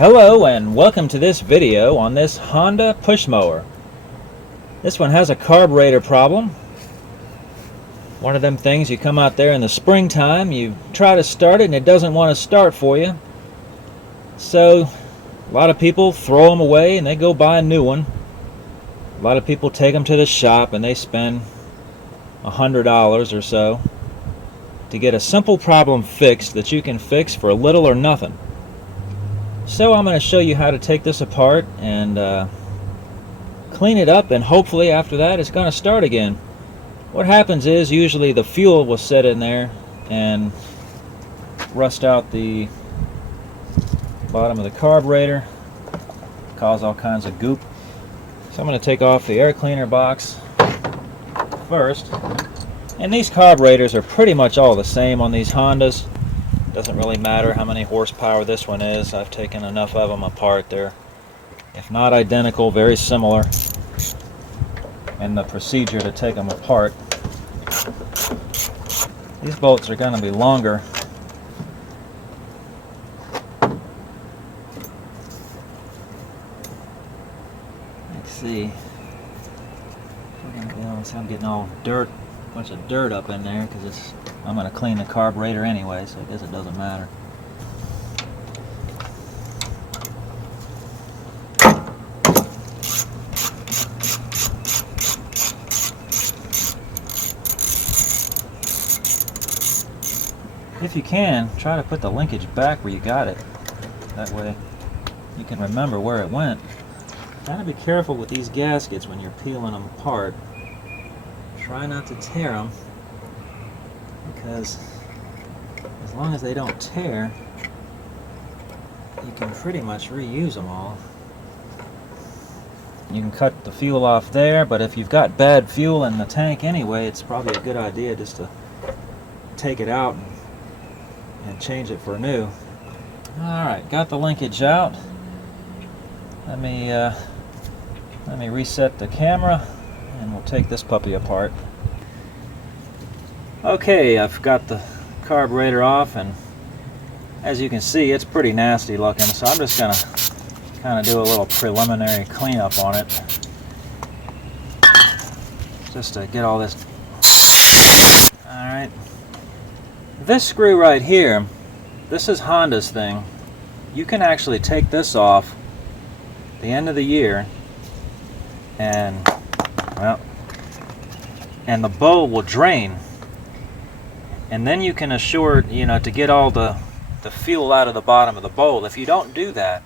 Hello and welcome to this video on this Honda push mower. This one has a carburetor problem. One of them things you come out there in the springtime, you try to start it and it doesn't want to start for you. So a lot of people throw them away and they go buy a new one. A lot of people take them to the shop and they spend $100 or so to get a simple problem fixed that you can fix for little or nothing. So I'm going to show you how to take this apart and clean it up, and hopefully after that it's going to start again. What happens is usually the fuel will sit in there and rust out the bottom of the carburetor, cause all kinds of goop. So I'm going to take off the air cleaner box first. And these carburetors are pretty much all the same on these Hondas. Doesn't really matter how many horsepower this one is. I've taken enough of them apart. They're, if not identical, very similar in the procedure to take them apart. These bolts are going to be longer. Let's see. I'm getting all bunch of dirt up in there because I'm going to clean the carburetor anyway, so I guess it doesn't matter. If you can, try to put the linkage back where you got it. That way you can remember where it went. Gotta be careful with these gaskets when you're peeling them apart. Try not to tear them, because as long as they don't tear, you can pretty much reuse them all. You can cut the fuel off there, but if you've got bad fuel in the tank anyway, it's probably a good idea just to take it out and change it for new. Alright, got the linkage out. Let me reset the camera and we'll take this puppy apart. Okay, I've got the carburetor off, and as you can see it's pretty nasty looking, so I'm just going to kind of do a little preliminary cleanup on it just to get all this. Alright, this screw right here, this is Honda's thing. You can actually take this off the end of the year and the bowl will drain, and then you can assure, to get all the fuel out of the bottom of the bowl. If you don't do that,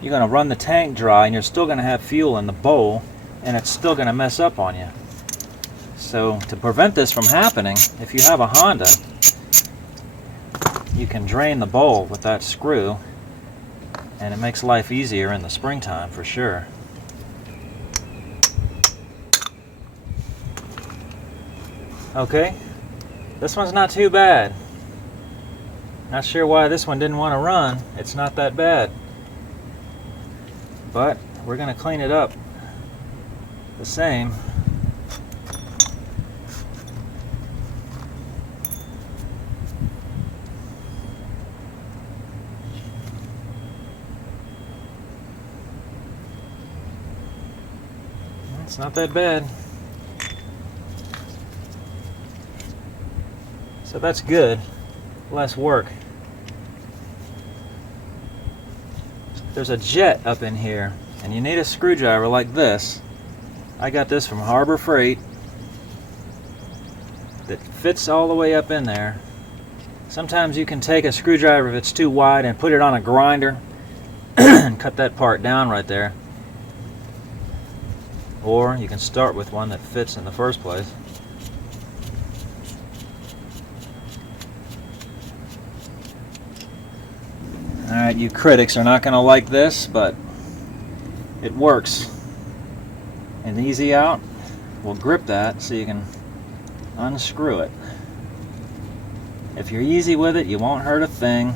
you're going to run the tank dry and you're still going to have fuel in the bowl and it's still going to mess up on you. So to prevent this from happening, if you have a Honda, you can drain the bowl with that screw, and it makes life easier in the springtime for sure. Okay, this one's not too bad. Not sure why this one didn't want to run. It's not that bad. But we're going to clean it up the same. It's not that bad. So that's good. Less work. There's a jet up in here, and you need a screwdriver like this. I got this from Harbor Freight that fits all the way up in there. Sometimes you can take a screwdriver if it's too wide and put it on a grinder and cut that part down right there. Or you can start with one that fits in the first place. Alright, you critics are not going to like this, but it works. An easy out will grip that so you can unscrew it. If you're easy with it, you won't hurt a thing.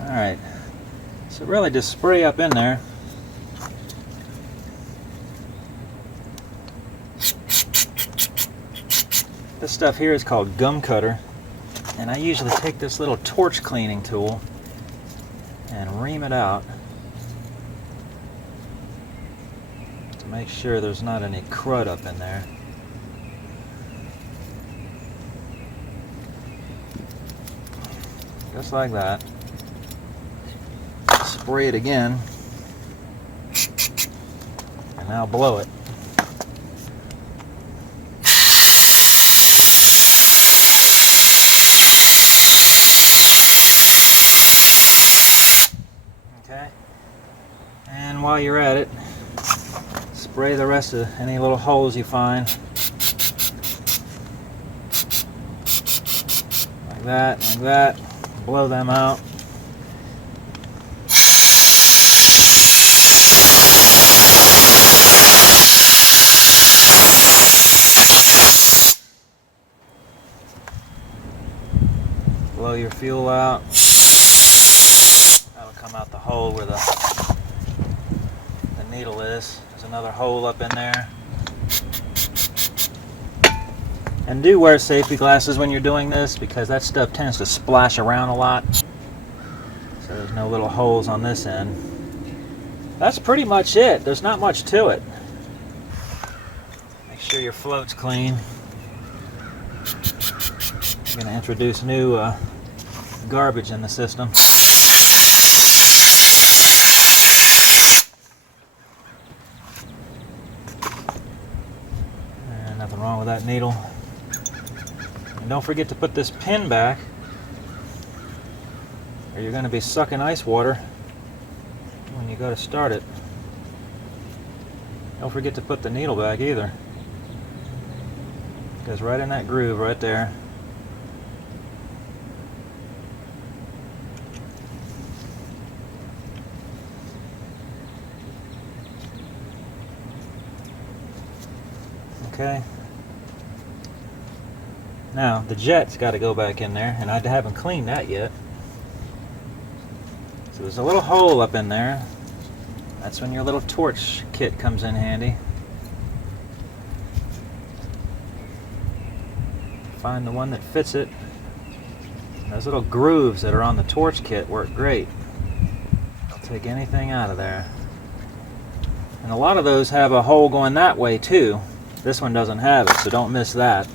Alright, so really just spray up in there. This stuff here is called gum cutter, and I usually take this little torch cleaning tool and ream it out to make sure there's not any crud up in there. Just like that. Spray it again, and now blow it. Okay, and while you're at it, spray the rest of any little holes you find. Like that, like that. Blow them out. Blow your fuel out. That'll come out the hole where the needle is. There's another hole up in there. And do wear safety glasses when you're doing this, because that stuff tends to splash around a lot. So there's no little holes on this end. That's pretty much it. There's not much to it. Make sure your float's clean. I'm going to introduce new garbage in the system. And nothing wrong with that needle. And don't forget to put this pin back, or you're going to be sucking ice water when you go to start it. Don't forget to put the needle back either. It goes right in that groove right there. Okay. Now the jet's got to go back in there, and I haven't cleaned that yet. So there's a little hole up in there. That's when your little torch kit comes in handy. Find the one that fits it. Those little grooves that are on the torch kit work great. They'll take anything out of there. And a lot of those have a hole going that way too. This one doesn't have it, so don't miss that.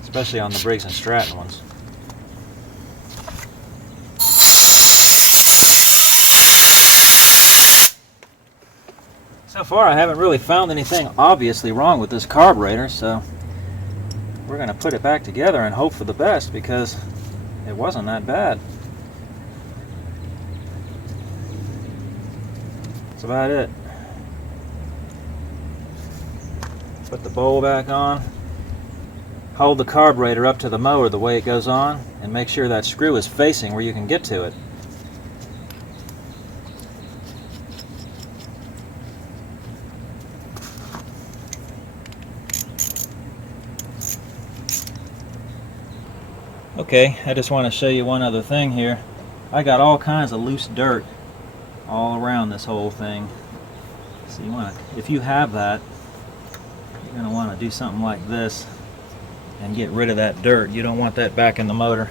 Especially on the Briggs & Stratton ones. So far I haven't really found anything obviously wrong with this carburetor, so we're going to put it back together and hope for the best, because it wasn't that bad. That's about it. Put the bowl back on. Hold the carburetor up to the mower the way it goes on, and make sure that screw is facing where you can get to it. Okay, I just want to show you one other thing here. I got all kinds of loose dirt all around this whole thing. So you want to, if you have that, you're going to want to do something like this and get rid of that dirt. You don't want that back in the motor.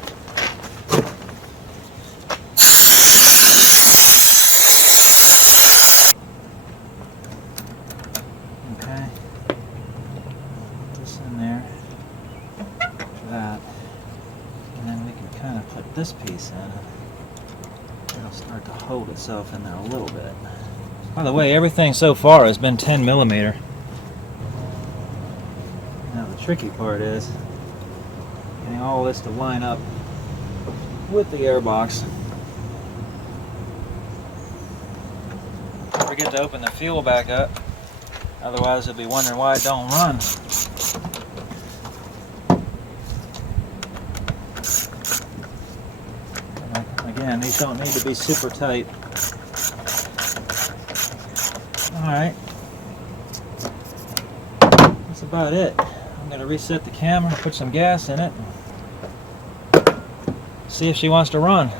Okay, put this in there, that, and then we can kind of put this piece in. It'll start to hold itself in there a little bit. By the way, everything so far has been 10 millimeter. Now the tricky part is getting all this to line up with the airbox. Don't forget to open the fuel back up, otherwise you'll be wondering why it don't run. Again, these don't need to be super tight. Alright, that's about it. I'm going to reset the camera, put some gas in it, see if she wants to run.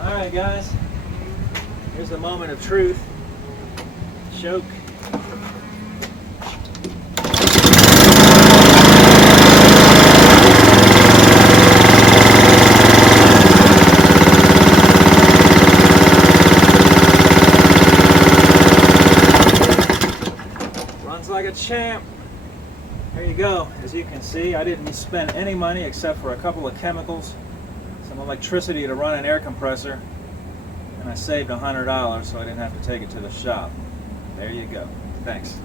Alright guys, here's the moment of truth. choke. Runs like a champ. There you go. As you can see, I didn't spend any money except for a couple of chemicals, some electricity to run an air compressor, and I saved $100 so I didn't have to take it to the shop. There you go. Thanks.